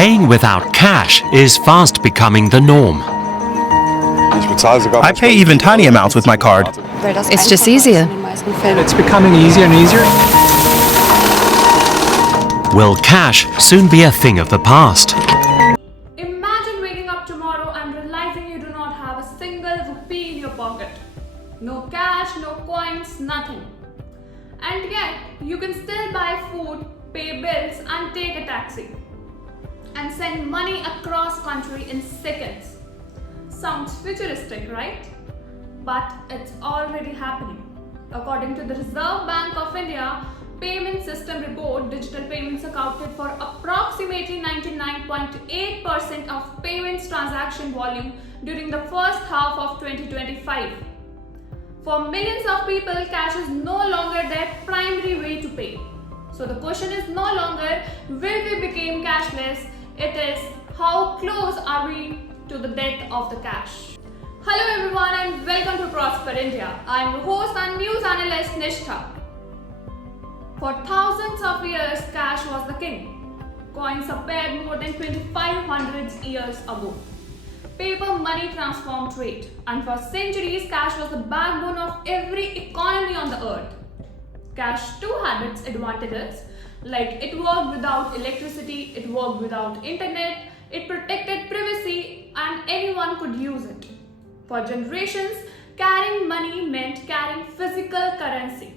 Paying without cash is fast becoming the norm. I pay even tiny amounts with my card. It's just easier. It's becoming easier and easier. Will cash soon be a thing of the past? Imagine waking up tomorrow and realizing you do not have a single rupee in your pocket. No cash, no coins, nothing. And yet, you can still buy food, pay bills and take a taxi. And send money across country in seconds. Sounds futuristic, right? But it's already happening. According to the Reserve Bank of India Payment System Report, digital payments accounted for approximately 99.8% of payments transaction volume during the first half of 2025. For millions of people, cash is no longer their primary way to pay. So the question is no longer will we become cashless, it is how close are we to the death of the cash. Hello everyone and welcome to Prosper India. I am your host and news analyst Nishtha. For thousands of years, cash was the king. Coins appeared more than 2500 years ago. Paper money transformed trade, and for centuries, cash was the backbone of every economy on the earth. Cash too had its advantages, like it worked without electricity, it worked without internet, it protected privacy, and anyone could use it. For generations, carrying money meant carrying physical currency.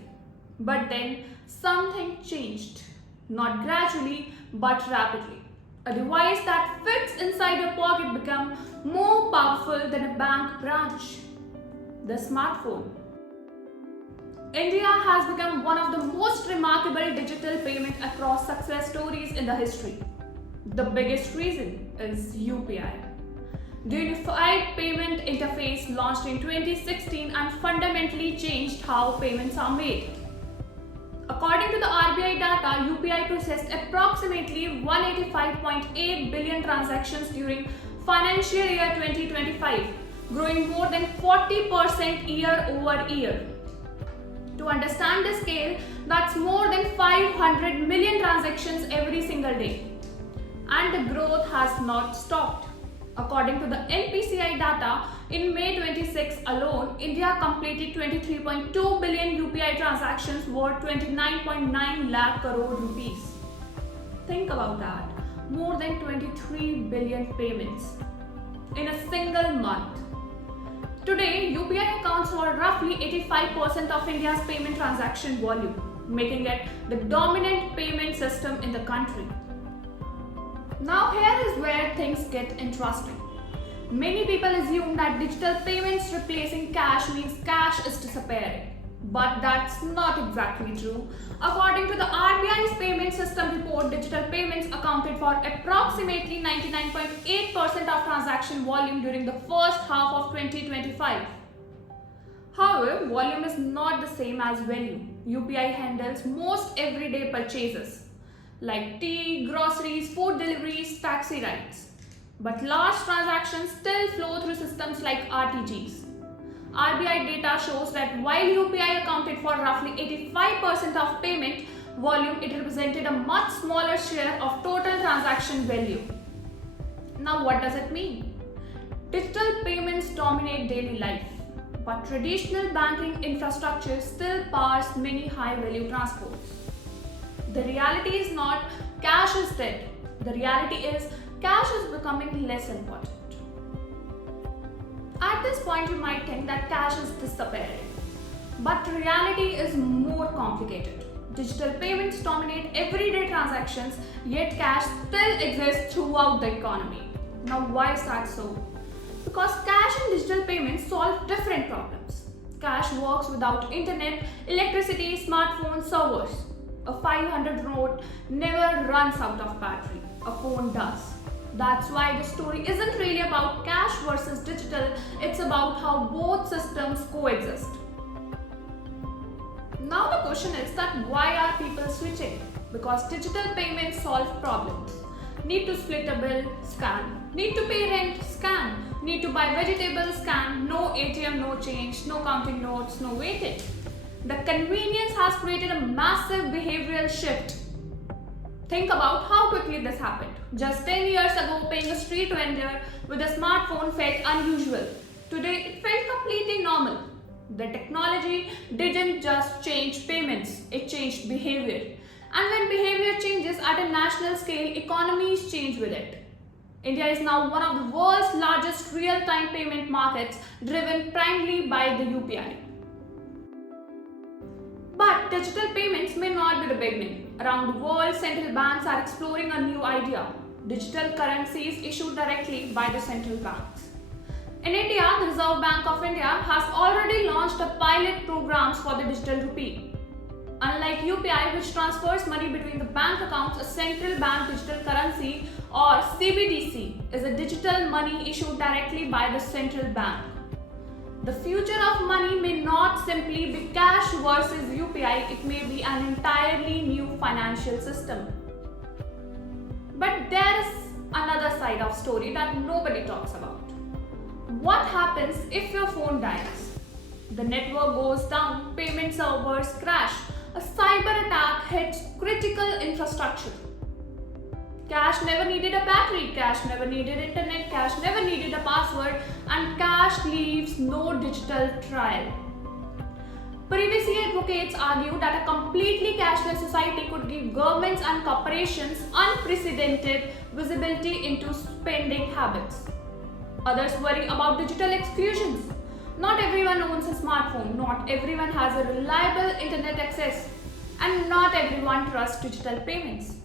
But then, something changed. Not gradually, but rapidly. A device that fits inside your pocket became more powerful than a bank branch. The smartphone. India has become one of the most remarkable digital payment across success stories in the history. The biggest reason is UPI. The Unified Payment Interface launched in 2016 and fundamentally changed how payments are made. According to the RBI data, UPI processed approximately 185.8 billion transactions during financial year 2025, growing more than 40% year over year. To understand the scale, that's more than 500 million transactions every single day. And the growth has not stopped. According to the NPCI data, in May 26 alone, India completed 23.2 billion UPI transactions worth 29.9 lakh crore rupees. Think about that. More than 23 billion payments in a single month. Today, UPI accounts for roughly 85% of India's payment transaction volume, making it the dominant payment system in the country. Now here is where things get interesting. Many people assume that digital payments replacing cash means cash is disappearing. But that's not exactly true. According to the RBI's Payment System Report, digital payments accounted for approximately 99.8% of transaction volume during the first half of 2025. However, volume is not the same as value. UPI handles most everyday purchases like tea, groceries, food deliveries, taxi rides. But large transactions still flow through systems like RTGs. RBI data shows that while UPI accounted for roughly 85% of payment volume, it represented a much smaller share of total transaction value. Now what does it mean? Digital payments dominate daily life, but traditional banking infrastructure still powers many high-value transports. The reality is not cash is dead. The reality is cash is becoming less important. At this point, you might think that cash is disappearing. But reality is more complicated. Digital payments dominate everyday transactions, yet cash still exists throughout the economy. Now, why is that so? Because cash and digital payments solve different problems. Cash works without internet, electricity, smartphones, servers. A 500 note never runs out of battery. A phone does. That's why the story isn't really about cash versus digital, it's about how both systems coexist. Now the question is that why are people switching? Because digital payments solve problems. Need to split a bill? Scan. Need to pay rent? Scan. Need to buy vegetables? Scan. No ATM, no change, no counting notes, no waiting. The convenience has created a massive behavioral shift. Think about how quickly this happened. Just 10 years ago, paying a street vendor with a smartphone felt unusual. Today, it felt completely normal. The technology didn't just change payments, it changed behavior. And when behavior changes at a national scale, economies change with it. India is now one of the world's largest real-time payment markets, driven primarily by the UPI. But digital payments may not be the beginning. Around the world, central banks are exploring a new idea: digital currencies issued directly by the central banks. In India, the Reserve Bank of India has already launched a pilot programs for the digital rupee. Unlike UPI, which transfers money between the bank accounts, a central bank digital currency or CBDC is a digital money issued directly by the central bank. The future of money may not simply be cash versus UPI, it may be an entirely new financial system. But there is another side of story that nobody talks about. What happens if your phone dies? The network goes down, payment servers crash, a cyber attack hits critical infrastructure. Cash never needed a battery, cash never needed internet, cash never needed a password, and cash leaves no digital trail. Previously, advocates argue that a completely cashless society could give governments and corporations unprecedented visibility into spending habits. Others worry about digital exclusions. Not everyone owns a smartphone, not everyone has a reliable internet access, and not everyone trusts digital payments.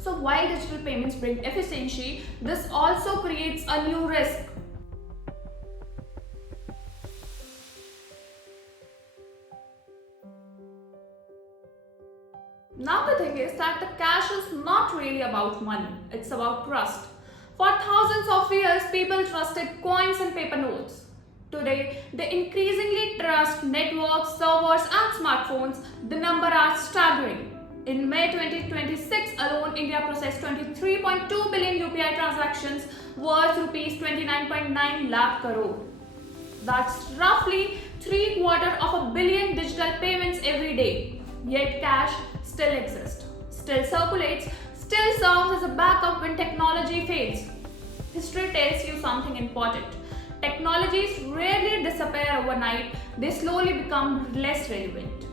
So while digital payments bring efficiency, this also creates a new risk. Now the thing is that the cash is not really about money, it's about trust. For thousands of years, people trusted coins and paper notes. Today, they increasingly trust networks, servers, and smartphones. The numbers are staggering. In May 2026 alone, India processed 23.2 billion UPI transactions worth rupees 29.9 lakh crore. That's roughly 3/4 billion digital payments every day. Yet cash still exists, still circulates, still serves as a backup when technology fails. History tells you something important. Technologies rarely disappear overnight, they slowly become less relevant.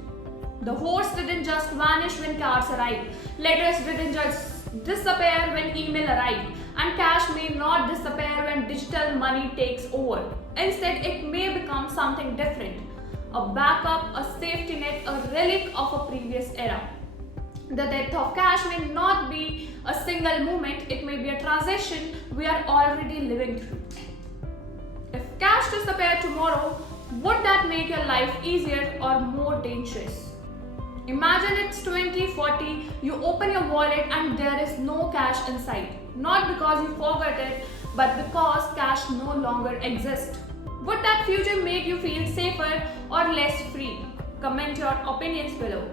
The horse didn't just vanish when cars arrived, letters didn't just disappear when email arrived, and cash may not disappear when digital money takes over. Instead, it may become something different: a backup, a safety net, a relic of a previous era. The death of cash may not be a single moment, it may be a transition we are already living through. If cash disappeared tomorrow, would that make your life easier or more dangerous? Imagine it's 2040, you open your wallet and there is no cash inside. Not because you forgot it, but because cash no longer exists. Would that future make you feel safer or less free? Comment your opinions below.